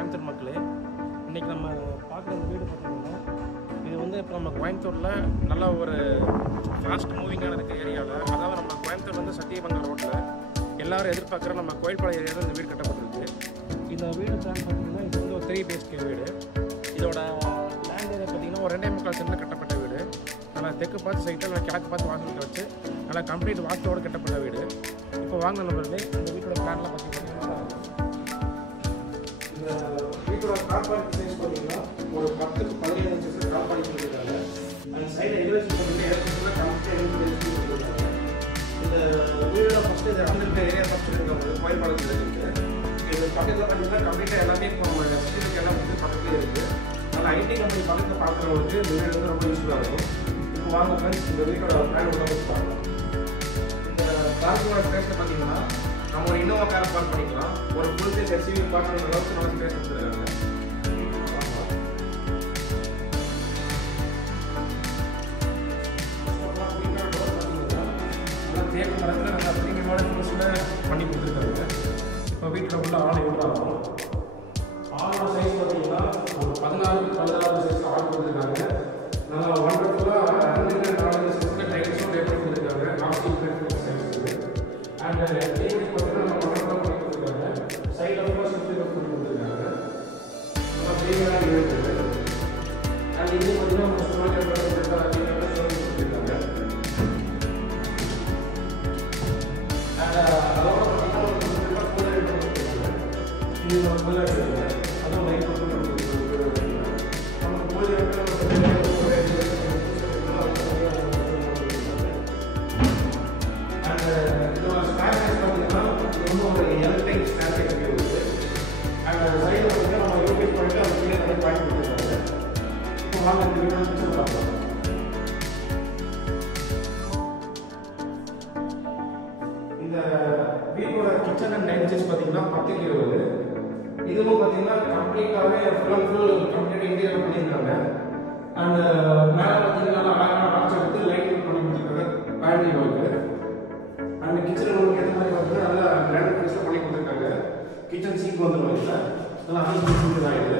கோயம்புத்தூர் மக்களே. இன்றைக்கி நம்ம பார்க்குற இந்த வீடு பார்த்திங்கன்னா இது வந்து இப்போ நம்ம கோயம்புத்தூரில் நல்லா ஒரு ஃபாஸ்ட் மூவிங்கான இருக்க ஏரியாவில், அதாவது நம்ம கோயம்புத்தூர் வந்து சத்தியமங்கலம் ரோட்டில் எல்லோரும் எதிர்பார்க்குற நம்ம கோயில்பாளையம் ஏரியாவில் இந்த வீடு கட்டப்பட்டிருக்கு. இந்த வீடு தான் பார்த்திங்கன்னா இது வந்து ஒரு 3 BHK வீடு. இதோட லேண்ட் ஏரியா பார்த்திங்கன்னா ஒரு 2.25 சென்டில் கட்டப்பட்ட வீடு. நல்லா தெற்கு பார்த்து சைட்டில் நல்லா கிழக்கு பார்த்து வாசலுக்கு வச்சு நல்லா கம்ப்ளீட் வாஸ்தோடு கட்டப்பட்ட வீடு. இப்போ வாங்க நம்பர்களே, இந்த வீட்டோட பிளான்லாம் பார்த்திங்கன்னா இந்த வீட்டோட கார் பார்க்கிங் சைஸ் பார்த்தீங்கன்னா ஒரு 10-15 இன்ச்சஸ் கார் பார்க்கிங் கொடுத்துருக்காங்க. அந்த சைடு எலிவேஷன் பண்ணிட்டு ஏற்கனவே கம்ப்ளீட் கொடுத்துருக்காங்க. இந்த வீடோட ஃபஸ்ட்டு இது அந்த ஏரியா ஃபஸ்ட்டு இருக்க கோயில்பாளையத்தில் இருக்குது. இது பக்கத்தில் பார்த்தீங்கன்னா கம்ப்ளீட்டாக எல்லாமே இப்போ நம்ம எஸ்டிக்கு எல்லாம் வந்து பக்கத்துலேயே இருக்குது. அதனால் ஐடி கம்பெனி பக்கத்தில் பார்க்குறவங்களுக்கு இந்த வீடு வந்து ரொம்ப யூஸ்ஃபுல்லாக இருக்கும். இப்போ வாங்க ஃப்ரெண்ட்ஸ், இந்த வீட்டோட பிளான் உள்ள வச்சு பார்க்கலாம். இந்த பார்க்கிங்கோட ஸ்பேஸில் பார்த்தீங்கன்னா நம்ம ஒரு இன்னோவா கார் பார்க் பண்ணிக்கலாம். ஒரு ஃபுல் சைஸ் எஸ்யூவி பார்க் பண்ணுற அளவுக்கு நல்ல ஸ்பேஸ் கொடுத்துருக்காங்க. நல்லா தேக்கு மரத்தில் நல்லா ப்ரீமியமான யூஸில் பண்ணி கொடுத்துருக்காங்க. இப்போ வீட்டில் உள்ள ஆள் எவ்வளோ ஆகும்? ஆளோட சைஸ் பார்த்தீங்கன்னா ஒரு 16-16 சைஸ் ஆள் கொடுத்துருக்காங்க. நல்லா ஒண்டர்ஃபுல்லாக 2 சைஸில் டைல்ஸும் டேபிள் கொடுத்துருக்காங்க. நாஸ்டிக் பிளேட் சைஸ் இருக்குது. அண்ட் டேபிள் பார்த்தீங்கன்னா நம்ம ஒண்டர்ஃபுல்லாக பண்ணி கொடுத்துருக்காங்க. சைடில் ஃபுல்லாக சுற்றி பண்ணி கொடுத்துருக்காங்க. நல்லா ப்ரீமியமான இருக்குது. அண்ட் இது பார்த்தீங்கன்னா நம்ம ஸ்டோரேஜ் கொடுத்துருக்காங்க. அண்ட் அதோட பார்த்தீங்கன்னா ஒரு இது ஒரு புது எடுத்துருக்காங்க. அதுவும் லைட் கொடுத்துருக்காங்க. நம்ம புது அண்ட் இதோட ஸ்பேஸ் பார்த்தீங்கன்னா ரொம்ப ஒரு எலக்ட்ரிக் ஸ்பேஸ் இருக்குது. அண்ட் சைடில் பார்த்தீங்கன்னா நம்ம யூடியூப் போயிட்டு அது கீழே நிறைய பாயிண்ட் கொடுத்துருக்காங்க. இப்போ வாங்க இந்த வீடியோ பிக்சர் பார்க்கலாம். இந்த வீட்டோட கிச்சன் அண்ட் டைனிங் பார்த்தீங்கன்னா 10-20. இதுவும் பார்த்தீங்கன்னா கம்ப்ளீட்டாகவே full and full complete interior பண்ணியிருக்காங்க. அண்ட் மேலே பார்த்தீங்கன்னா நல்லா அழகான ஆர்ச் எடுத்து லைட்டிங் பண்ணி கொடுத்துருக்காங்க pantry work. And kitchen work ஏற்ற மாதிரி பார்த்தீங்கன்னா நல்லா கிராண்ட் ஃபீஸில் பண்ணி கொடுத்துருக்காங்க. கிச்சன் சீக் வந்துடும் இல்லை, நல்லா ஹீட் தான் இது.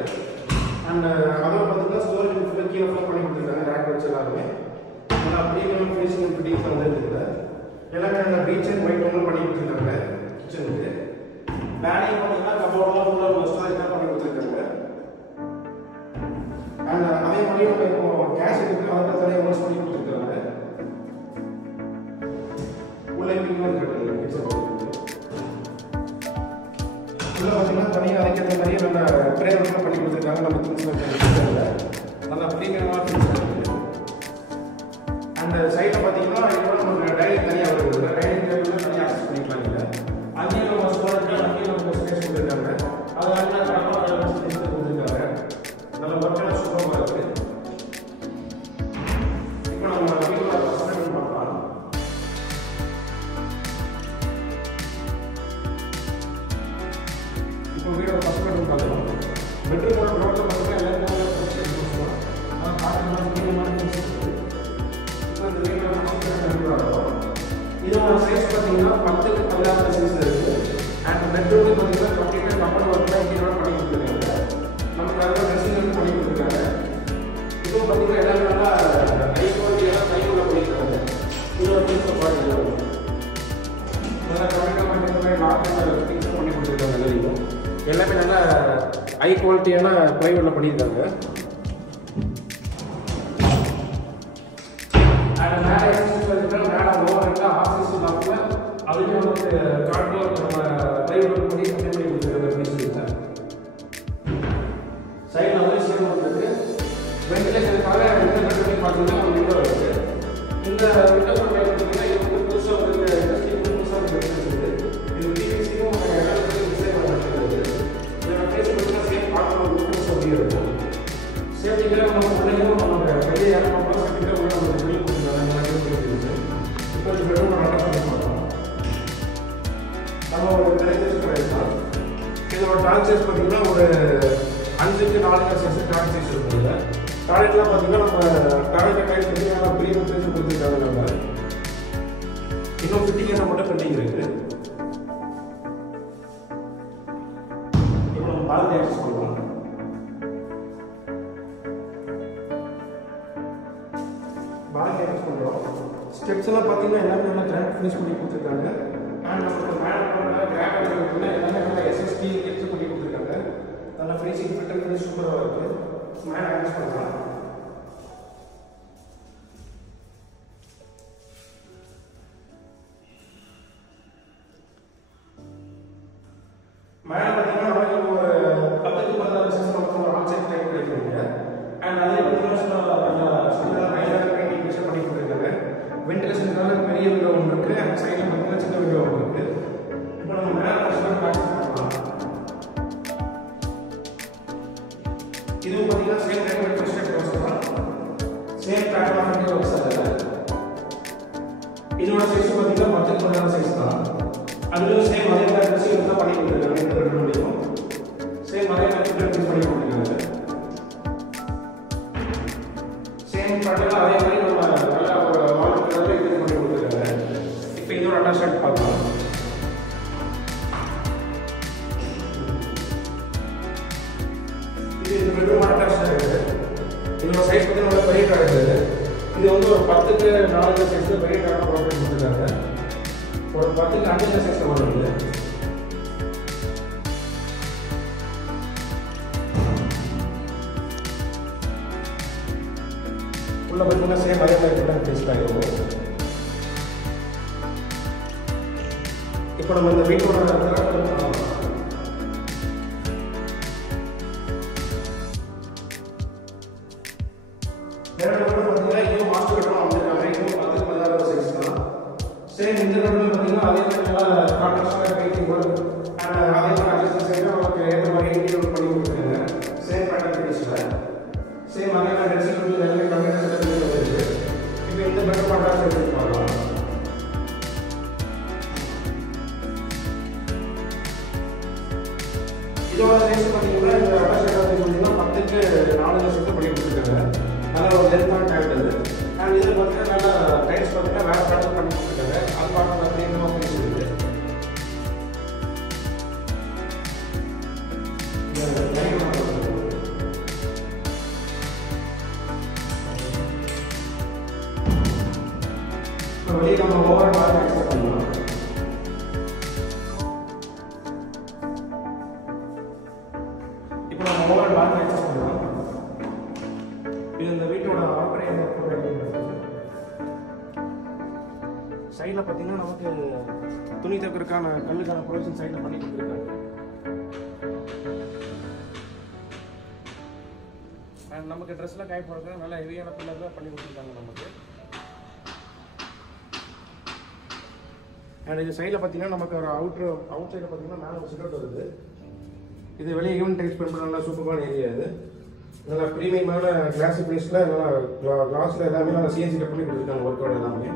அண்ட் அதோட பார்த்தீங்கன்னா ஸ்டோரேஜ் ஃபுல்லாக கீழே ஃபுல்லாக பண்ணி கொடுத்துருக்காங்க. ரேக் வச்சு எல்லாருமே நல்லா ப்ரீமியம் ஃபினிஷிங் ஃபிட்டிங்ஸ் வந்து இருக்குது. எல்லாமே நல்லா பீச் அண்ட் ஒயிட் ஒன்றும் பண்ணி கொடுத்துருக்காங்க கிச்சனுக்கு. மேலேயும் பார்த்தீங்கன்னா கபோர்டெலாம் ஃபுல்லாக ஸ்டோரேஜ் தான் பண்ணி கொடுத்துருக்காங்க. அண்ட் அதே மாதிரி நம்ம இப்போ கேஷ் எடுத்து அதை தனியாக யூஸ் பண்ணி கொடுத்துருக்காங்க. உள்ள கிளீனாக இருக்கிறது கிச்சன் உள்ள பார்த்தீங்கன்னா தனியாக அதுக்கேற்ற மாதிரியே நம்ம ட்ரே ஒர்க்லாம் பண்ணி கொடுத்துருக்காங்க. நம்ம கிச்சனில் நல்லா ப்ரீமியமாக இருக்குது. அண்ட் சைடில் பார்த்தீங்கன்னா இப்போ நமக்கு டைனிங் தனியாக வருது. டைனிங் டேபிள் தனியாக அக்சஸ் பண்ணிக்கலாம். இல்லை அங்கேயும் நம்ம ஸ்டோரேஜ் அங்கேயும் நமக்கு ஸ்பேஸ் கொடுத்துருக்காங்க. அது அங்கே ஸ்பேஸ் கொடுத்துருக்காங்க. நல்ல ஒர்க்கான சூப்பராக இருக்குது. இப்போ நம்ம வீட்டோட ஃபர்ஸ்ட் பெட்ரூம் பார்க்கலாம். இப்போ வீட்டோட ஃபர்ஸ்ட் பெட்ரூம் பார்க்கலாம். பெட்ரூமோட ரோட்டில் பார்த்தீங்கன்னா எல்லாருமே ஆனால் பார்க்கணும் மீடியமான இதோட சைஸ் பார்த்தீங்கன்னா 10-16 சைஸ் இருக்குது. அண்ட் பெட்ரூம் பார்த்தீங்கன்னா கம்ப்ளீட்டாக கப்பல் ஒர்க்லாம் இன்டீரியர் பண்ணி கொடுத்துருக்காங்க. நமக்கு அதில் ட்ரெஸ்ஸிங் பண்ணி கொடுத்துருக்காங்க. இதுவும் பார்த்தீங்கன்னா எல்லாரும் நல்லா கை குவாலிட்டியெல்லாம் கை உள்ள பண்ணியிருக்காங்க. இதோட பீஸை பார்த்துக்கலாம். நல்லா கம்ப்ளீட்டாக லாக் திங்ஸ் பண்ணி கொடுத்துருக்காங்க. எல்லாரையும் எல்லாமே நல்லா ஹை குவாலிட்டியான ப்ளைவுட்டில் பண்ணியிருக்காங்க. அண்ட் மேலே மேலே ஓவரில் ஆஃபீஸ் லாக்கில் அதுலேயும் வந்து கார்டில் நம்ம ப்ளைவுட் பண்ணி கட்டி பண்ணி கொடுத்துருக்காங்க. பீஸ் சைடில் வந்து சேம் வந்துருக்கு. வென்டிலேஷனுக்காக இந்த கட்டி பார்த்தீங்கன்னா ஒரு விண்டோ இருக்குது. இந்த விண்டோ பார்த்தீங்கன்னா இது வந்து புதுசாக வந்து இண்டஸ்ட்ரி புதுசாக இருக்குது. இது பிவிசியும் எல்லாருக்கும் டிசைன் பண்ணிருக்குது. இதோட ஃபேஸ் பார்த்தீங்கன்னா சேம் பார்க்கணும் புதுசாக அப்படி இருக்கும். சேஃப்டிக்காக நம்ம பிள்ளைங்களும் நம்ம வெளியே இறங்கணும் சேஃப்டிக்காக உள்ள நம்ம வெளியே கொடுத்துருக்காங்க. இப்போ இந்த பெட்ரூம் நல்லா பண்ணி பார்க்கலாம். நம்ம ஒரு டைல்ஸ் கிடைக்கலாம். இதோட டால் சைஸ் பார்த்தீங்கன்னா ஒரு 5-4 சைஸ் டால் சைஸ் இருக்குங்க. டாய்லெட்லாம் பார்த்தீங்கன்னா நம்ம டாய்லெட் டைல்ஸ் பார்த்தீங்கன்னா ப்ரீமியம் சைஸ் கொடுத்துருக்காங்க. நம்ம இன்னும் ஃபிட்டிங்காக மட்டும் பெண்டிங் இருக்குது. இப்போ நம்ம பால்கனி ஆக்சஸ் பண்ணுறோம். ஸ்டெப்ஸ் எல்லாம் பார்த்தீங்கன்னா எல்லாமே நல்லா கிராண்ட் ஃபினிஷ் பண்ணி கொடுத்துருக்காங்க. அண்ட் நமக்கு மேலே போகிற கிராண்ட் எல்லாமே நல்லா எஸ்எஸ்டி எடுத்து பண்ணி கொடுத்துருக்காங்க. நல்லா ஃபினிஷிங் ஃபிட் அண்ட் ஃபினிஷ் சூப்பராக இருக்குது. மேலே அட்ஜஸ்ட் பண்ணலாம். மேலே பார்த்தீங்கன்னா நமக்கு ஒரு 10க்கு 16 சென்ஸ் நமக்கு ஒரு ஆன்சைட் டைப் கிடைக்குங்க. அண்ட் அதே பார்த்தீங்கன்னா பெயிண்டிங் பண்ணி கொடுத்துருக்காங்க. வென்டிலேஷனுக்காக பெரிய விண்டோ ஒன்று இருக்குது. அண்ட் சைடில் பார்த்தீங்கன்னா சின்ன விண்டோ ஒன்று இருக்குது. இப்போ நம்ம மேலே ப்ராக்டிஸ் பண்ணலாம். இதுவும் பார்த்தீங்கன்னா சேம் டைப் ஃபர்ஸ்ட் ப்ராசஸ் தான். Same pattern of video works அதில். இதோட சைஸ் பார்த்தீங்கன்னா 10க்கு 16 சைஸ் தான். அதுலேயும் சேம் அதே மாதிரி ட்ரெஸ்ஸிங் தான் பண்ணி கொடுத்துருக்காங்க. இந்த ரெண்டு வீடியோவும் சேம் அதே மாதிரி ட்ரெஸ் பண்ணி கொடுத்துருக்காங்க. சேம் பேட்டர்ன் அதே மாதிரி நம்ம நல்லா ஒரு வால் கலரில் இது பண்ணி கொடுத்துருக்காங்க. இப்போ இதோட அட்டாச்மெண்ட் பார்க்கலாம். இது இந்த பெட்ரூம் அட்டாச்மெண்ட் இருக்குது. இதோட சைஸ் பற்றி நம்ம பெரிய கார் இருக்குது. இது வந்து ஒரு 10க்கு 4 சைஸில் பெரிய காராக ப்ரொவைட் கொடுத்துருக்காங்க. ஒரு 10க்கு 5 சைஸில் வருது. உள்ள பார்த்தீங்கன்னா சேம் அதே மாதிரி தான் டேஸ்ட் ஆகிடும். இப்போ நம்ம இந்த வீட்டோட பார்த்தீங்கன்னா இதுவும் மாஸ்டர் பெட்ரூம் வந்துருக்காங்க. இதுவும் 10க்கு 16 சைஸ் தான். சேம் இந்த பெட்ரூம் பார்த்தீங்கன்னா அதே மாதிரி கான்ட்ராஸ்டாக பெயிண்டிங் ஒர்க் அண்ட் அதே மாதிரி அட்ஜஸ்ட் சைடில் நமக்கு ஏற்ற மாதிரி இன்டீரியர் பண்ணி கொடுத்துருக்காங்க. சேம் பேட்டர்ன் ஃபினிஷில் சேம் அதே மாதிரி ட்ரெஸ்ஸிங் ரூம் எல்லாமே கம்மியாக வருது. இப்போ இந்த பெட்ரூம் அட்டாச் எடுத்து பார்க்கலாம். இதோட சைஸ் பார்த்தீங்கன்னா இந்த அட்டாச் பார்த்தீங்கன்னா 10க்கு 4 செட்டு பண்ணி கொடுத்துருக்காங்க. நல்லா ஒரு லென்த்தாக கேட்டது. அண்ட் இதில் பார்த்தீங்கன்னா நல்லா டைல்ஸ் பார்த்தீங்கன்னா வேறு பேட்டர்ன் பண்ணி கொடுத்துருக்காங்க. அது பார்க்க வந்து இந்த மாதிரி இருக்குது. இப்போ வெளியே நம்ம ஓவர் பார்க்க எக்ஸ்பெக்ட் பண்ணலாம். இப்போ நம்ம ஓவர் பார்க்க எக்ஸ்பெக்ட் பண்ணலாம். இது இந்த வீட்டோட ஆப்பரேஷன் சைடில் பார்த்தீங்கன்னா நமக்கு துணி தக்கிறதுக்கான கல்லுக்கான ப்ரொவிஷன் சைடில் பண்ணி கொடுத்துருக்காங்க. அண்ட் நமக்கு ட்ரெஸ்லாம் காய போடுறது நல்லா ஹெவியான பில்லர் தான் பண்ணி கொடுத்துருக்காங்க நமக்கு. அண்ட் இது சைடில் பார்த்தீங்கன்னா நமக்கு ஒரு அவுட் சைடில் பார்த்தீங்கன்னா மேலே ஒரு சிலோட் வருது. இது வெளியே ஈவன் டைப் பண்ணுற நல்லா சூப்பரான ஏரியா. இது நல்லா ப்ரீமியமான கிளாஸ் ஃபினிஷில் நல்லா கிளாஸில் எல்லாமே நல்லா சிஎன்சி கட் பண்ணி கொடுத்துருக்காங்க. ஒர்க்கோட எல்லாமே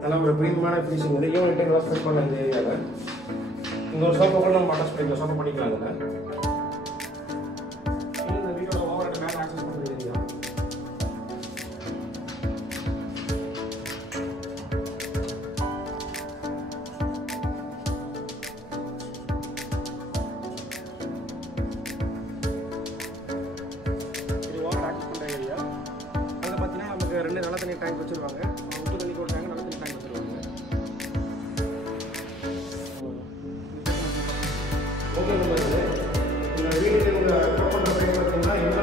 நல்லா ஒரு ப்ரீமியமான ஃபினிஷிங். இது ஈவன் டைப் கிளாஸ் கட் பண்ண இந்த ஏரியாவில் இந்த ஒரு சோஃபா கூட நம்ம அட்டாச் பண்ணிக்கலாம். சோஃபா பண்ணிக்கலாங்க. இந்த வீட்டோட ஓவர் மேலே ஆக்சஸ் பண்ணுற ஏரியா. ரெண்டு நல்ல தண்ணி டேங்க் வச்சிருவாங்க. உப்பு தண்ணிக்கு ஒரு டேங்க், நல்ல தண்ணி டேங்க் வச்சிருவாங்க. ஓகே நம்பர் இந்த வீட்டுக்கு இந்த கட் பண்ணுற டைம் பார்த்தீங்கன்னா எந்த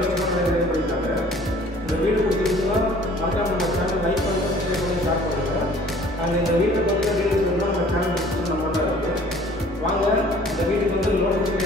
பண்ணிட்டாங்க. இந்த வீடு கொடுத்தீங்கன்னா மறக்காம நம்ம சேனல் லைக் பண்ணி சப்ஸ்கிரைப் பண்ணி ஸ்டார்ட் பண்ணுங்க. அண்ட் இந்த வீட்டை பார்த்தீங்கன்னா நம்ம சேனல் நம்ம இருக்குது. வாங்க இந்த வீட்டுக்கு வந்து லோன் கொடுத்து